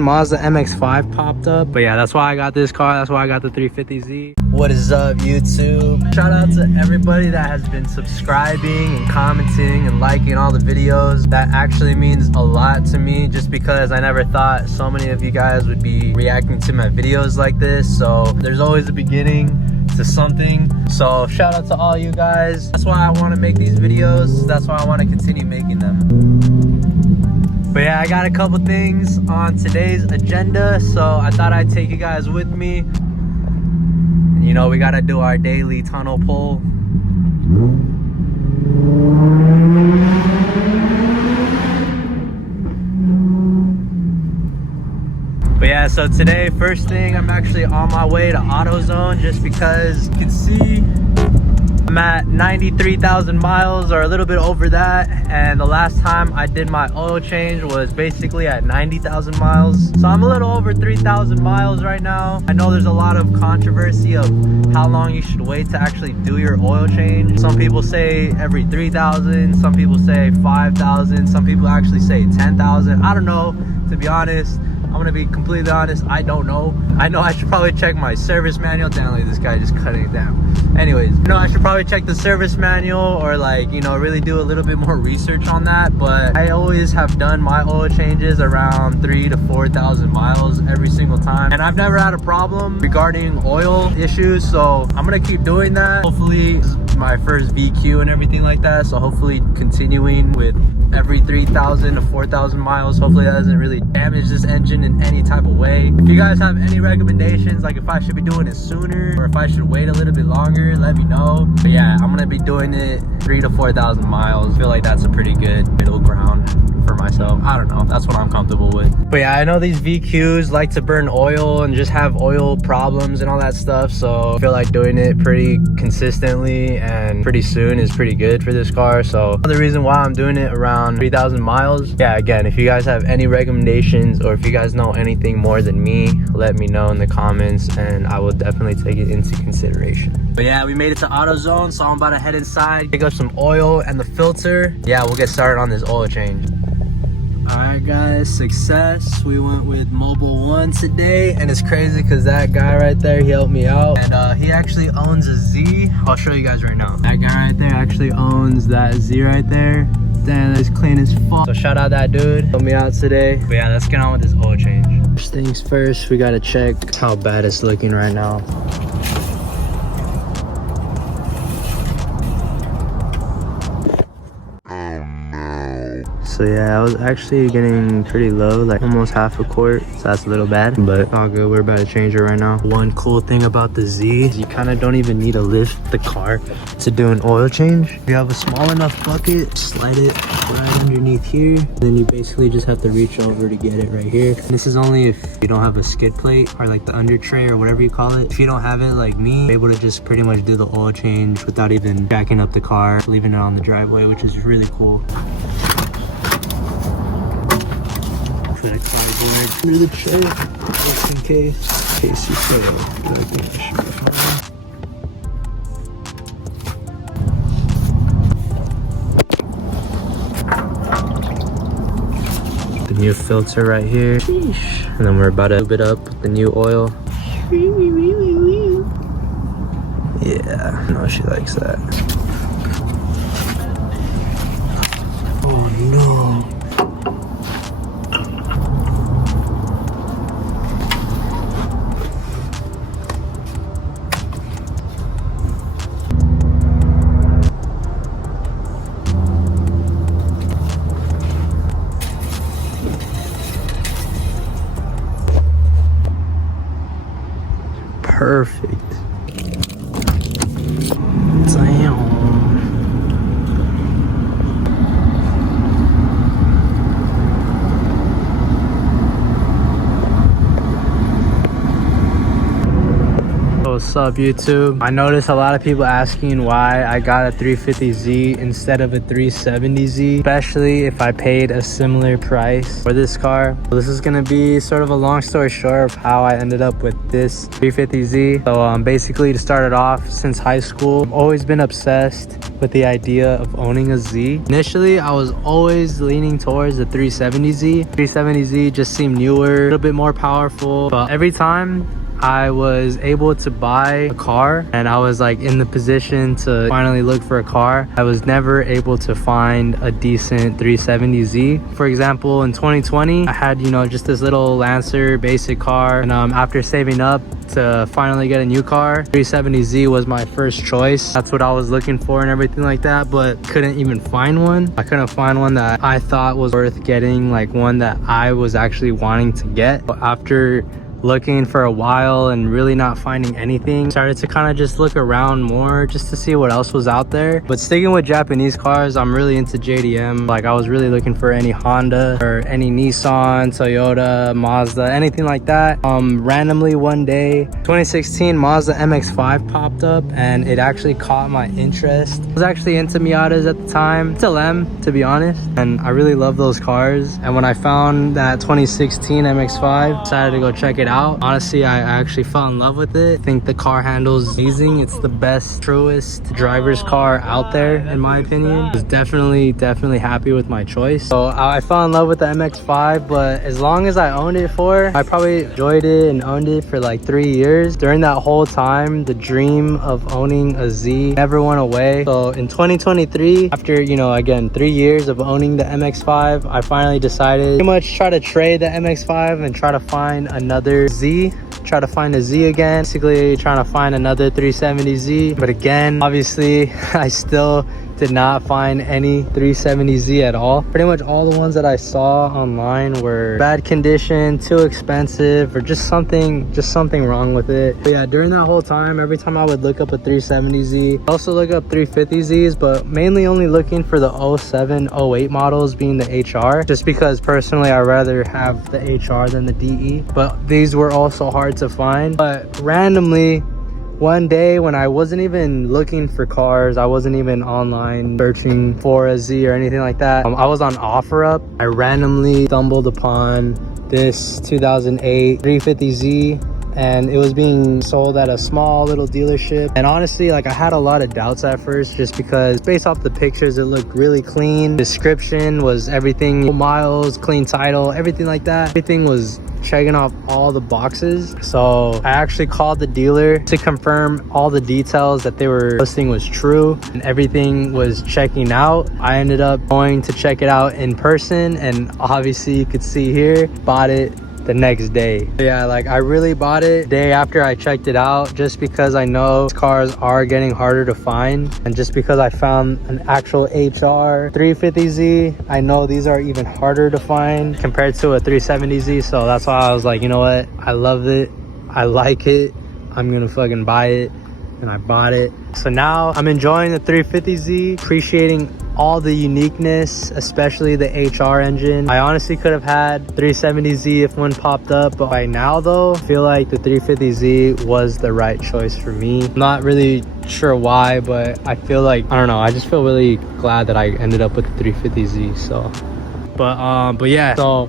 Mazda MX-5 popped up, but yeah, that's why I got this car. That's why I got the 350Z. What is up, YouTube? Shout out to everybody that has been subscribing and commenting and liking all the videos. That actually means a lot to me, just because I never thought so many of you guys would be reacting to my videos like this. So there's always a beginning to something. So shout out to all you guys. That's why I want to make these videos. That's why I want to continue making them. But yeah, I got a couple things on today's agenda, so I thought I'd take you guys with me. And you know, we gotta do our daily tunnel pull. But yeah, so today, first thing, I'm actually on my way to AutoZone, just because you can see I'm at 93,000 miles, or a little bit over that, and the last time I did my oil change was basically at 90,000 miles. So I'm a little over 3,000 miles right now. I know there's a lot of controversy of how long you should wait to actually do your oil change. Some people say every 3,000, some people say 5,000, some people actually say 10,000. I don't know, to be honest. I'm gonna be completely honest, I don't know. I know I should probably check my service manual. Damn, like this guy just cutting it down. Anyways, you know, I should probably check the service manual, or like, you know, really do a little bit more research on that. But I always have done my oil changes around 3,000 to 4,000 miles every single time, and I've never had a problem regarding oil issues. So I'm gonna keep doing that. Hopefully this is my first VQ and everything like that, so hopefully continuing with every 3,000 to 4,000 miles. Hopefully that doesn't really damage this engine in any type of way. If you guys have any recommendations, like if I should be doing it sooner or if I should wait a little bit longer, let me know. But yeah, I'm gonna be doing it 3,000 to 4,000 miles. I feel like that's a pretty good middle ground for myself. I don't know, that's what I'm comfortable with. But yeah, I know these VQs like to burn oil and just have oil problems and all that stuff, so I feel like doing it pretty consistently and pretty soon is pretty good for this car. So the reason why I'm doing it around 3,000 miles. Yeah, again, if you guys have any recommendations, or if you guys know anything more than me, let me know in the comments and I will definitely take it into consideration. But yeah, we made it to AutoZone, so I'm about to head inside, pick up some oil and the filter. Yeah, we'll get started on this oil change. Alright guys, success. We went with Mobile One today, and it's crazy because that guy right there, he helped me out, and he actually owns a Z. I'll show you guys right now. That guy right there actually owns that Z right there. Damn, that's clean as fuck. So shout out that dude, helped me out today. But yeah, let's get on with this oil change. First things first, we gotta check how bad it's looking right now. So yeah, I was actually getting pretty low, like almost half a quart, so that's a little bad, but all good. We're about to change it right now. One cool thing about the Z is you kind of don't even need to lift the car to do an oil change. If you have a small enough bucket, slide it right underneath here, then you basically just have to reach over to get it right here. And this is only if you don't have a skid plate, or like the under tray, or whatever you call it. If you don't have it like me, you're able to just pretty much do the oil change without even backing up the car, leaving it on the driveway, which is really cool. Put a cardboard under the tray, just in case you fail. The new filter right here, and then we're about to lube it up with the new oil. Yeah, no, she likes that. Oh no. Perfect. Damn. What's up, YouTube? I noticed a lot of people asking why I got a 350Z instead of a 370Z, especially if I paid a similar price for this car. So this is gonna be sort of a long story short of how I ended up with this 350Z. So basically, to start it off, since high school, I've always been obsessed with the idea of owning a Z. Initially, I was always leaning towards the 370Z. 370Z just seemed newer, a little bit more powerful, but every time I was able to buy a car and I was like in the position to finally look for a car, I was never able to find a decent 370Z. For example, in 2020, I had, just this little Lancer basic car, and after saving up to finally get a new car, 370Z was my first choice. That's what I was looking for and everything like that, but couldn't even find one. I couldn't find one that I thought was worth getting, like one that I was actually wanting to get. But after looking for a while and really not finding anything, started to kind of just look around more just to see what else was out there. But sticking with Japanese cars, I'm really into JDM. Like, I was really looking for any Honda or any Nissan, Toyota, Mazda, anything like that. Randomly one day, 2016 Mazda MX-5 popped up and it actually caught my interest. I was actually into Miatas at the time, still am, to be honest, and I really love those cars. And when I found that 2016 MX-5, decided to go check it out. Honestly, I actually fell in love with it. I think the car handles amazing. It's the best, truest driver's car out there, in my opinion. I was definitely happy with my choice. So I fell in love with the MX-5, but as long as I owned it for, I probably enjoyed it and owned it for like 3 years. During that whole time, the dream of owning a Z never went away. So in 2023, after, again, 3 years of owning the MX-5, I finally decided to pretty much try to trade the MX-5 and try to find another Z. Try to find a Z again, basically trying to find another 370Z. But again, obviously, I still did not find any 370Z at all. Pretty much all the ones that I saw online were bad condition, too expensive, or just something wrong with it. But yeah, during that whole time, every time I would look up a 370Z, I also look up 350Zs, but mainly only looking for the 07, 08 models, being the HR, just because personally I rather have the HR than the DE. But these were also hard to find. But randomly, one day when I wasn't even looking for cars, I wasn't even online searching for a Z or anything like that, I was on OfferUp. I randomly stumbled upon this 2008 350Z, and it was being sold at a small little dealership. And honestly, like, I had a lot of doubts at first, just because based off the pictures, it looked really clean. Description was everything, miles, clean title, everything like that. Everything was checking off all the boxes. So I actually called the dealer to confirm all the details that they were posting was true and everything was checking out. I ended up going to check it out in person, and obviously you could see here, bought it the next day. Yeah, like, I really bought it the day after I checked it out, just because I know cars are getting harder to find, and just because I found an actual HR 350Z, I know these are even harder to find compared to a 370Z. So that's why I was like, you know what, I love it, I like it, I'm gonna fucking buy it. And I bought it. So now I'm enjoying the 350Z, appreciating all the uniqueness, especially the HR engine. I honestly could have had 370Z if one popped up, but right now though, I feel like the 350Z was the right choice for me. I'm not really sure why, but I feel like, I don't know, I just feel really glad that I ended up with the 350Z. So but yeah, so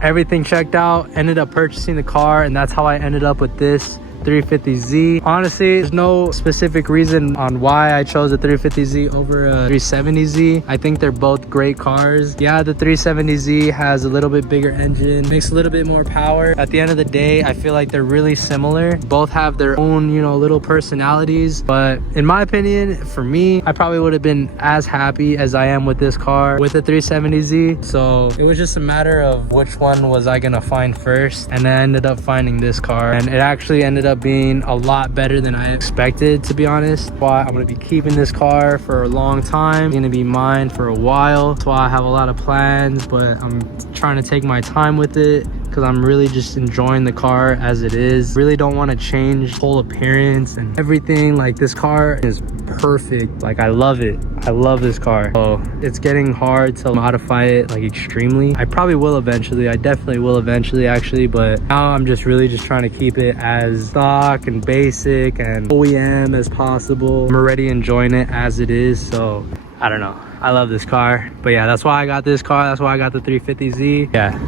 everything checked out, ended up purchasing the car, and that's how I ended up with this 350Z. Honestly, there's no specific reason on why I chose a 350Z over a 370Z. I think they're both great cars. Yeah, the 370Z has a little bit bigger engine, makes a little bit more power. At the end of the day, I feel like they're really similar. Both have their own, little personalities. But in my opinion, for me, I probably would have been as happy as I am with this car with the 370Z. So it was just a matter of which one was I gonna find first. And I ended up finding this car, and it actually ended up being a lot better than I expected, to be honest. Why I'm gonna be keeping this car for a long time. It's gonna be mine for a while. That's why I have a lot of plans, but I'm trying to take my time with it, because I'm really just enjoying the car as it is. Really don't want to change whole appearance and everything. Like, this car is perfect. Like, I love it. I love this car. So it's getting hard to modify it like extremely. I probably will eventually. I definitely will eventually actually, but now I'm just really just trying to keep it as stock and basic and OEM as possible. I'm already enjoying it as it is, so I don't know. I love this car. But yeah, that's why I got this car. That's why I got the 350Z. Yeah.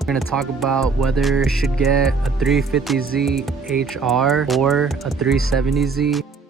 We're gonna talk about whether I should get a 350Z HR or a 370Z.